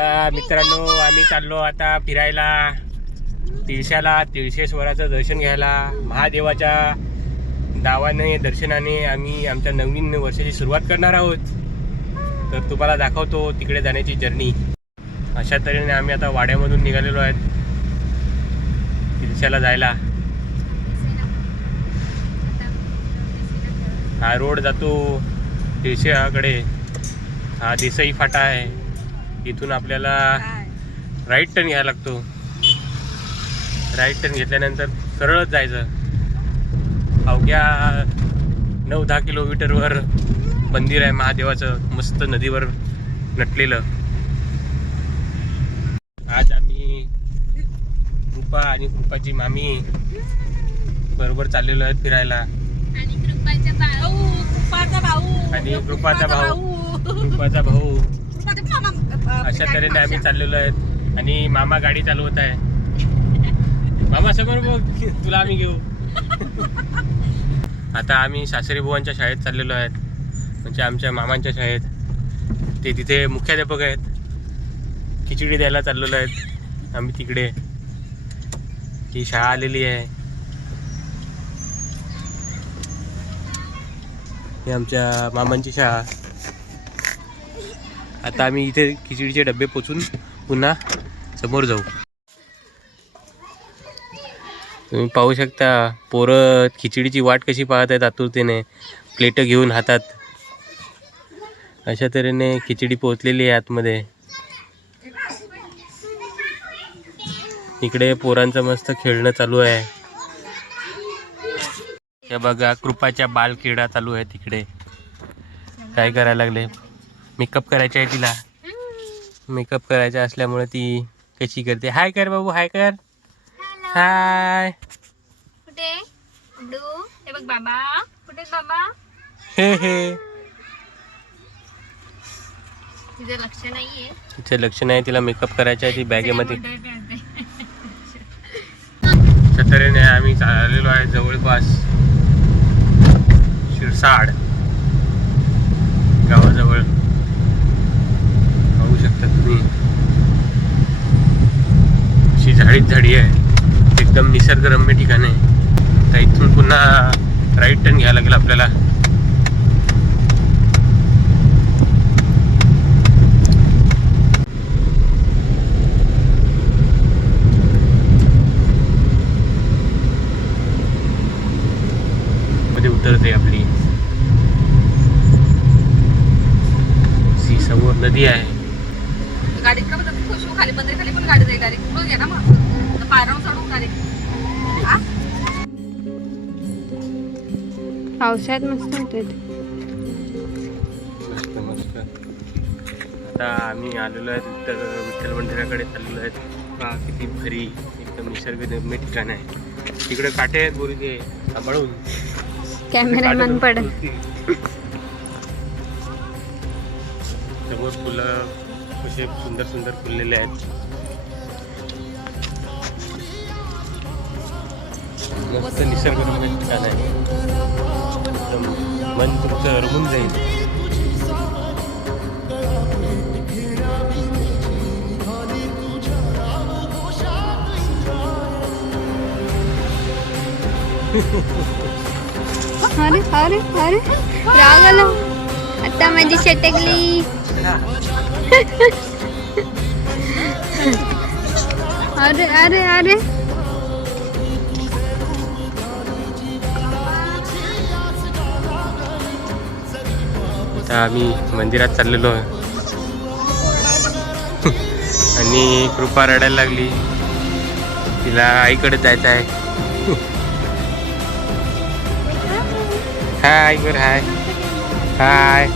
चला मित्रांनो, आम्ही चाललो आता फिरायला तिळशाला. तिळशेश्वराचं दर्शन घ्यायला. महादेवाच्या दावाने दर्शनाने आम्ही आमच्या नवीन वर्षाची सुरुवात करणार आहोत. तर तुम्हाला दाखवतो तिकडे जाण्याची जर्नी. अशा तऱ्हेने आम्ही आता वाड्यामधून निघालेलो आहेत तिळशाला जायला. हा रोड जातो तिळशाकडे. हा देसाई फाटा आहे. इथून आपल्याला राईट टर्न घ्यायला लागतो. राईट टर्न घेतल्यानंतर सरळच जायचं. अवघ्या 9-10 किलोमीटरवर मंदिर आहे महादेवाचं, मस्त नदीवर नटलेलं. आज आम्ही कृपा आणि कृपाची मामी बरोबर चाललेलो आहेत फिरायला. आणि कृपाचा भाऊ. अशा तऱ्हेने आम्ही चाललेलो आहेत. आणि मामा गाडी चालवत आहे. मामा समोर बघ, तुला आम्ही घेऊ. आता आम्ही सासरी बुवांच्या शाळेत चाललेलो आहेत, म्हणजे आमच्या मामांच्या शाळेत. ते तिथे मुख्याध्यापक आहेत. खिचडी द्यायला चाललेलो आहेत आम्ही तिकडे. ही शाळा आलेली आहे. ही आमच्या मामांची शाळा. आता आम्ही इथे खिचडीचे डबे पोचून पुन्हा समोर जाऊ. तुम्ही पाहू शकता पोरं खिचडीची वाट कशी पाहत आहेत आतुरतेने, प्लेट घेऊन हातात. अशा तऱ्हेने खिचडी पोहोचलेली आहे आतमध्ये. इकडे पोरांचं मस्त खेळणं चालू आहे. हे बघा कृपाच्या बाल क्रीडा चालू आहे तिकडे. काय करायला लागले? मेकअप करायचा आहे तिला. मेकअप करायचा असल्यामुळे ती कशी करते. हाय कर बाबू, हाय कर. हाय. कुठे बडू? हे बघ बाबा. कुठे बाबा? हे हे. तिचं लक्ष नाहीये. तिचं लक्ष नाही. तिला मेकअप करायचा आहे. ती बॅगेमध्ये. तऱ्हेने आम्ही चाललेलो आहे जवळपास शिरसाड गावाजवळ. पाहू शकता तुम्ही अशी झाडी आहे. एकदम निसर्गरम्य ठिकाण आहे. तर इथून पुन्हा राईट टर्न घ्यायला लागेल आपल्याला. उतरते आपली सी समोर नदी आहे. गाडीत का बघा खुशबू खाली मंदिर खाली पण गाडी जाईल डायरेक्ट. पुढे घ्या ना मग पायरावर चढून डायरेक्ट. पावसाळ्यात मस्त होते. मस्त. आता आम्ही आलेलो आहे विठ्ठल मंदिराकडे चाललेलो आहेत. पहा किती भारी एकदम निसर्गरम्य ठिकाण आहे. तिकडे काटे आहेत बोरीचे सांभाळून. कॅमेरामॅन पडेल. समोर फुलं कसे सुंदर सुंदर फुललेले आहेत. मस्त निसर्गरम्य ठिकाण आहे. एकदम मन तुमचं रमून जाईल. अरे अरे अरे राग आला आता माझी शटकली. अरे अरे अरे आता आम्ही मंदिरात चाललेलो आहे. आणि कृपा रडायला लागली. तिला आईकडे जायचं आहे. हाय बर. हाय हाय.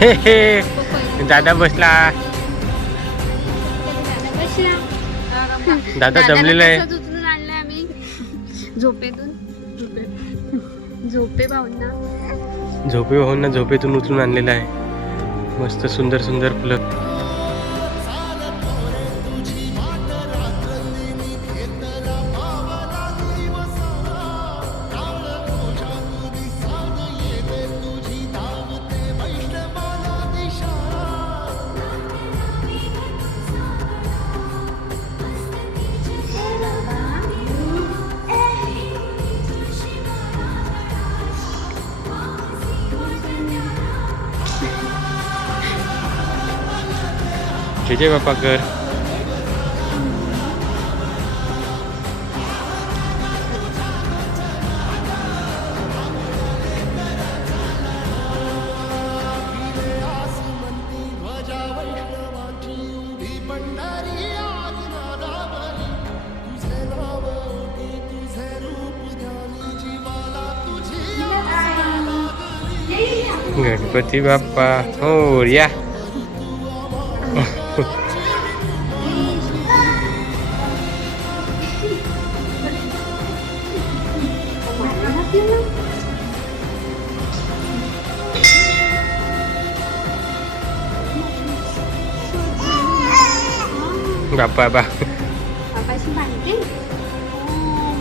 हे हे दादा बसला. दादा जमलेला आहे. उचलून आणलंय आम्ही झोपेतून. झोपे भाऊंना झोपेतून उचलून आणलेला आहे. मस्त सुंदर सुंदर फुलं. जय बाप्पा कर. गणपती बाप्पा मोरया. बाप्पा बा बापाशी भांडते.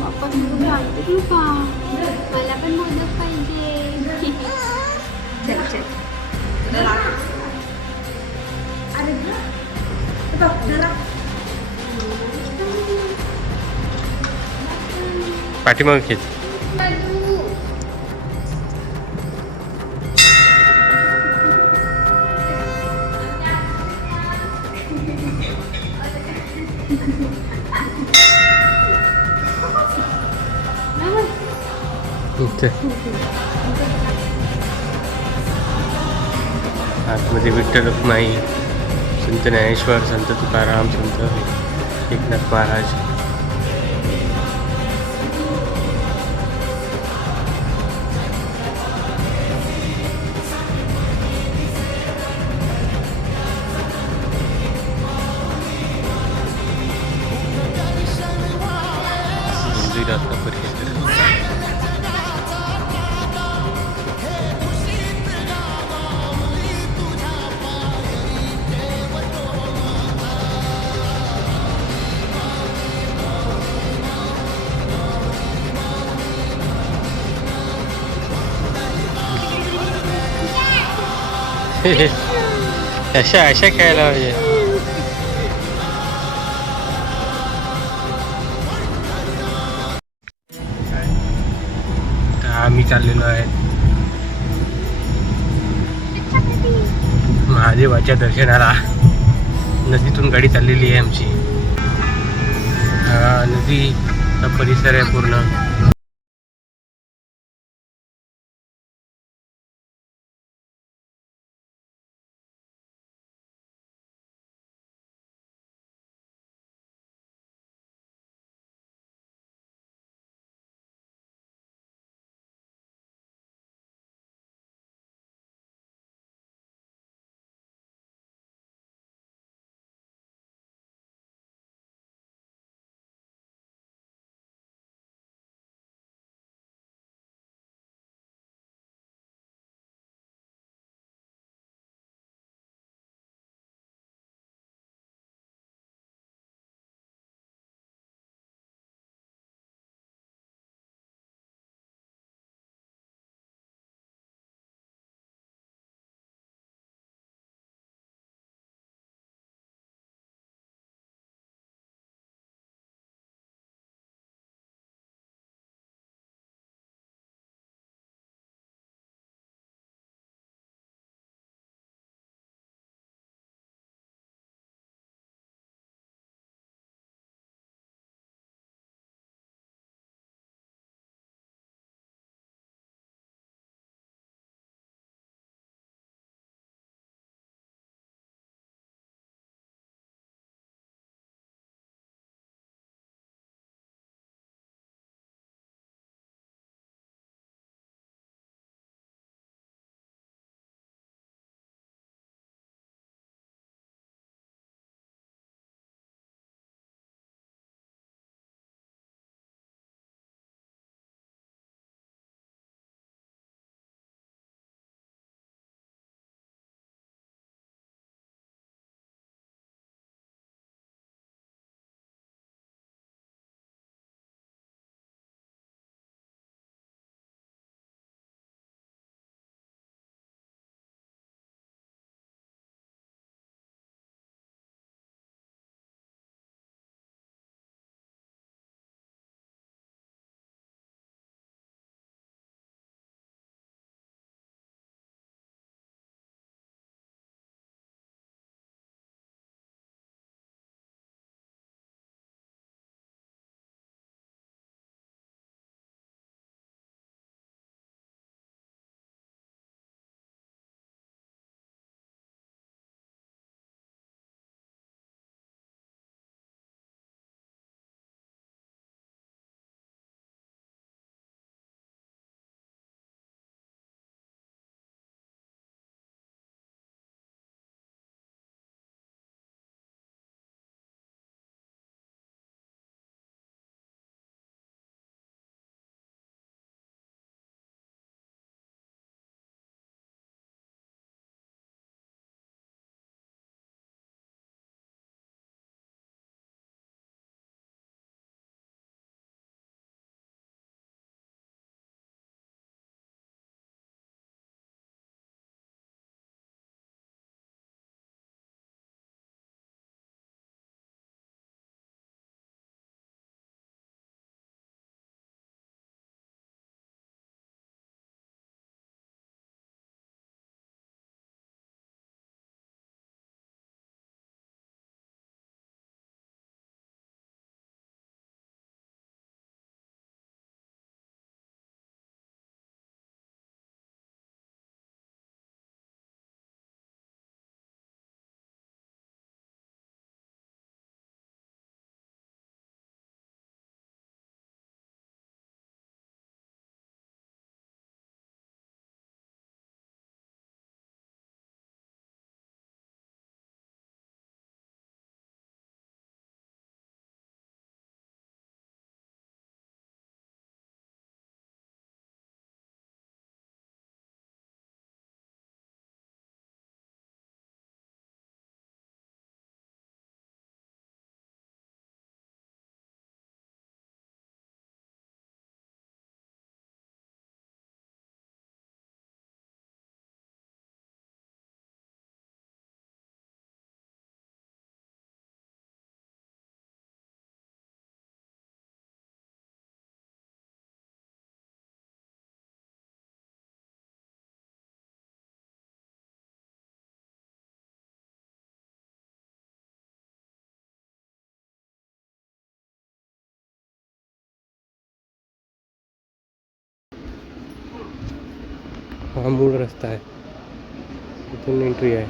बाप्पाशी खूप भांडते तू का? मला पण मोदक पाहिजे. चल चल तुला लाव. पाठीमाग खेच. आतमध्ये विठ्ठल रखुमाई, संत ज्ञानेश्वर, संत तुकाराम, संत एकनाथ महाराज. मंदिर आता परिसर. अशा अशा खेळायला पाहिजे. आम्ही चाललेलो आहे महादेवाच्या दर्शनाला. नदीतून गाडी चाललेली आहे आमची. हा नदीचा परिसर आहे पूर्ण. हा मूळ रस्ता आहे, इथून एंट्री आहे.